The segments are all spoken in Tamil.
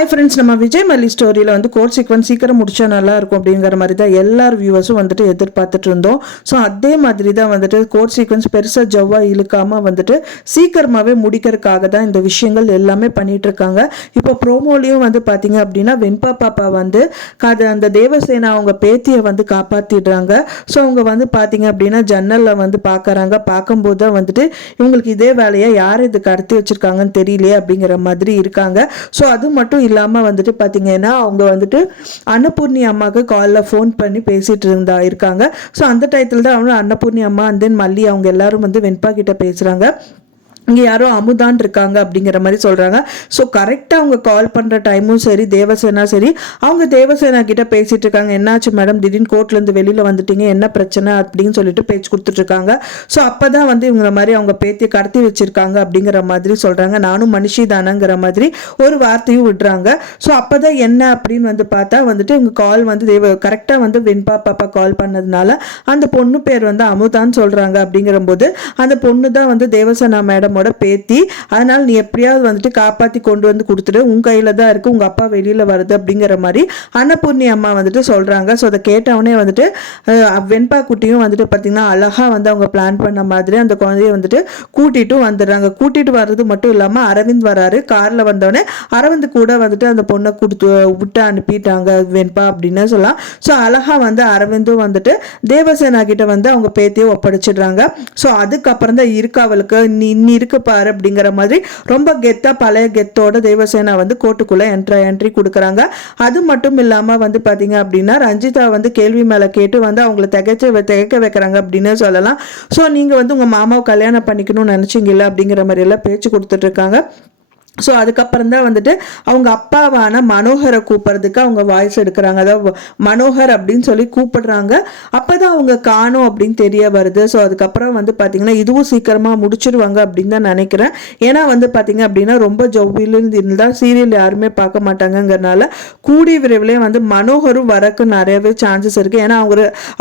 ஹாய் ஃப்ரெண்ட்ஸ், நம்ம விஜய் மல்லி ஸ்டோரியில் வந்து கோர்ட் சீக்வன்ஸ் சீக்கிரம் முடிச்சா நல்லா இருக்கும் அப்படிங்கிற மாதிரி தான் எல்லார் வியூவர்ஸும் வந்துட்டு எதிர்பார்த்துட்டு இருந்தோம். ஸோ அதே மாதிரி தான் வந்துட்டு கோர்ட் சீக்வன்ஸ் பெருசாக ஜவ்வாக இழுக்காமல் வந்துட்டு சீக்கிரமாகவே முடிக்கிறதுக்காக தான் இந்த விஷயங்கள் எல்லாமே பண்ணிட்டு இருக்காங்க. இப்போ ப்ரோமோலையும் வந்து பார்த்தீங்க அப்படின்னா வெண்பா பாப்பா வந்து அந்த தேவசேனா அவங்க பேத்தியை வந்து காப்பாற்றிடுறாங்க. ஸோ அவங்க வந்து பார்த்தீங்க அப்படின்னா ஜன்னலில் வந்து பார்க்குறாங்க. பார்க்கும்போது தான் வந்துட்டு இவங்களுக்கு இதே வேலையை யார் இது கடத்தி வச்சிருக்காங்கன்னு தெரியலையே அப்படிங்கிற மாதிரி இருக்காங்க. ஸோ அது மட்டும் இல்லாமல் வந்துட்டு பார்த்தீங்கன்னா அவங்க வந்துட்டு அன்னபூர்ணி அம்மாவுக்கு காலில் ஃபோன் பண்ணி பேசிட்டு இருக்காங்க. ஸோ அந்த டயத்தில் தான் அவங்க அன்னபூர்ணி அம்மா அண்ட் தென் மல்லி அவங்க எல்லாரும் வந்து வெண்பா கிட்ட பேசுகிறாங்க. இங்கே யாரோ அமுதான் இருக்காங்க அப்படிங்கிற மாதிரி சொல்கிறாங்க. ஸோ கரெக்டாக அவங்க கால் பண்ணுற டைமும் சரி, தேவசேனா சரி, அவங்க தேவசேனா கிட்ட பேசிகிட்டு இருக்காங்க. என்னாச்சு மேடம், திடீர்னு கோர்ட்லேருந்து வெளியில் வந்துட்டீங்க, என்ன பிரச்சனை அப்படின்னு சொல்லிட்டு பேச்சு கொடுத்துட்ருக்காங்க. ஸோ அப்போ தான் வந்து இவங்க மாதிரி அவங்க பேத்தியை கடத்தி வச்சுருக்காங்க அப்படிங்கிற மாதிரி சொல்கிறாங்க. நானும் மனுஷி தானங்கிற மாதிரி ஒரு வார்த்தையும் விடுறாங்க. ஸோ அப்போ தான் என்ன அப்படின்னு வந்து பார்த்தா வந்துட்டு இவங்க கால் வந்து கரெக்டாக வந்து வெண்பா பாப்பா கால் பண்ணதுனால அந்த பொண்ணு பேர் வந்து அமுதான்னு சொல்கிறாங்க. அப்படிங்கிற போது அந்த பொண்ணு தான் வந்து தேவசேனா மேடம் பேத்தி, அதனால நீ எப்படியாவது வந்துட்டு காப்பாத்தி கொண்டு வந்து கொடுத்துட்டு, உன் கையில தான் இருக்கு, உங்க அப்பா வெளியில வருது அப்படிங்கிற மாதிரி அன்னபூர்ணி அம்மா வந்துட்டு சொல்றாங்க. ஸோ அதை கேட்டவனே வந்துட்டு வெண்பா குட்டியும் வந்துட்டு பார்த்தீங்கன்னா அழகா வந்து அவங்க பிளான் பண்ண மாதிரி அந்த குழந்தைய வந்துட்டு கூட்டிட்டு வந்துடுறாங்க. கூட்டிட்டு வர்றது மட்டும் இல்லாம அரவிந்த் வராரு. கார்ல வந்தவொடனே அரவிந்த் கூட வந்துட்டு அந்த பொண்ணை கொடுத்து விட்டு அனுப்பிட்டாங்க வெண்பா அப்படின்னு சொல்லலாம். ஸோ அழகா வந்து அரவிந்தும் வந்துட்டு தேவசேனா கிட்ட வந்து அவங்க பேத்தியை ஒப்படைச்சிடுறாங்க. ஸோ அதுக்கப்புறம் தான் இருக்கு அவளுக்கு நீ இருக்கு பாரு அப்படிங்கிற மாதிரி ரொம்ப கெத்தா பழைய கெத்தோட தேவசேனா வந்து கோர்ட்டுக்குள்ள என்ட்ரி கொடுக்குறாங்க. அது மட்டும் இல்லாம வந்து பாத்தீங்க அப்படின்னா ரஞ்சிதா வந்து கேள்வி மேல கேட்டு வந்து அவங்களை திகைக்க வைக்கிறாங்க அப்படின்னு சொல்லலாம். ஸோ நீங்க வந்து உங்க மாமாவை கல்யாணம் பண்ணிக்கணும்னு நினைச்சீங்கல்ல அப்படிங்கிற மாதிரி எல்லாம் பேச்சு கொடுத்துட்டு இருக்காங்க. ஸோ அதுக்கப்புறம் தான் வந்துட்டு அவங்க அப்பாவான மனோகரை கூப்பிட்றதுக்கு அவங்க வாய்ஸ் எடுக்கிறாங்க. அதாவது மனோகர் அப்படின்னு சொல்லி கூப்பிடுறாங்க. அப்போ தான் அவங்க காணும் அப்படின்னு தெரிய வருது. ஸோ அதுக்கப்புறம் வந்து பார்த்தீங்கன்னா இதுவும் சீக்கிரமாக முடிச்சிருவாங்க அப்படின்னு தான் நினைக்கிறேன். ஏன்னா வந்து பார்த்தீங்க அப்படின்னா ரொம்ப ஜவ்விலும் இருந்தால் சீரியல் யாருமே பார்க்க மாட்டாங்கங்கிறனால கூடி விரைவிலே வந்து மனோகரும் வரக்கு நிறையவே சான்சஸ் இருக்குது. ஏன்னா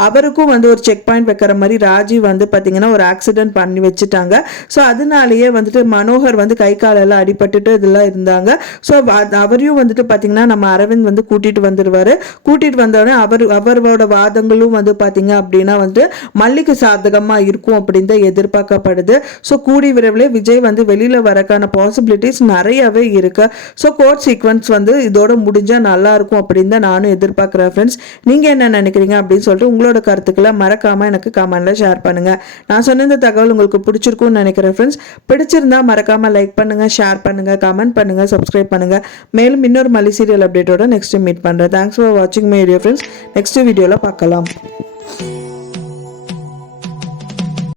அவருக்கும் வந்து ஒரு செக் பாயிண்ட் வைக்கிற மாதிரி ராஜீவ் வந்து பார்த்தீங்கன்னா ஒரு ஆக்சிடென்ட் பண்ணி வச்சுட்டாங்க. ஸோ அதனாலேயே வந்துட்டு மனோகர் வந்து கை காலெல்லாம் அடிபட்டு இதெல்லாம் இருந்தாங்க. ஸோ அவரையும் வந்துட்டு பார்த்தீங்கன்னா நம்ம அரவிந்த் வந்து கூட்டிட்டு வந்துடுவாரு. கூட்டிட்டு வந்தோடனே அவரோட வாதங்களும் வந்து பார்த்தீங்க அப்படின்னா வந்து மல்லிக்கு சாதகமாக இருக்கும் அப்படின்னு தான் எதிர்பார்க்கப்படுது. ஸோ கூடி விரைவில் விஜய் வந்து வெளியில் வரக்கான பாசிபிலிட்டிஸ் நிறையவே இருக்கு. ஸோ கோர்ட் சீக்வன்ஸ் வந்து இதோட முடிஞ்சால் நல்லா இருக்கும் அப்படின்னு தான் நானும் எதிர்பார்க்குறேன். ஃப்ரெண்ட்ஸ், நீங்கள் என்ன நினைக்கிறீங்க அப்படின்னு சொல்லிட்டு உங்களோட கருத்துக்களை மறக்காமல் எனக்கு கமெண்ட்ல ஷேர் பண்ணுங்க. நான் சொன்ன இந்த தகவல் உங்களுக்கு பிடிச்சிருக்கும்னு நினைக்கிறேன். ஃப்ரெண்ட்ஸ், பிடிச்சிருந்தா மறக்காமல் லைக் பண்ணுங்க, ஷேர் பண்ணுங்க, கமெண்ட் பண்ணுங்க, சப்ஸ்கிரைப் பண்ணுங்க. மேலும் இன்னொரு மல்லி சீரியல் அப்டேட்டோட நெக்ஸ்ட் மீட் பண்றேன். தேங்க்ஸ் ஃபார் வாட்சிங் மை வீடியோ ஃப்ரெண்ட்ஸ். நெக்ஸ்ட் வீடியோல பார்க்கலாம்.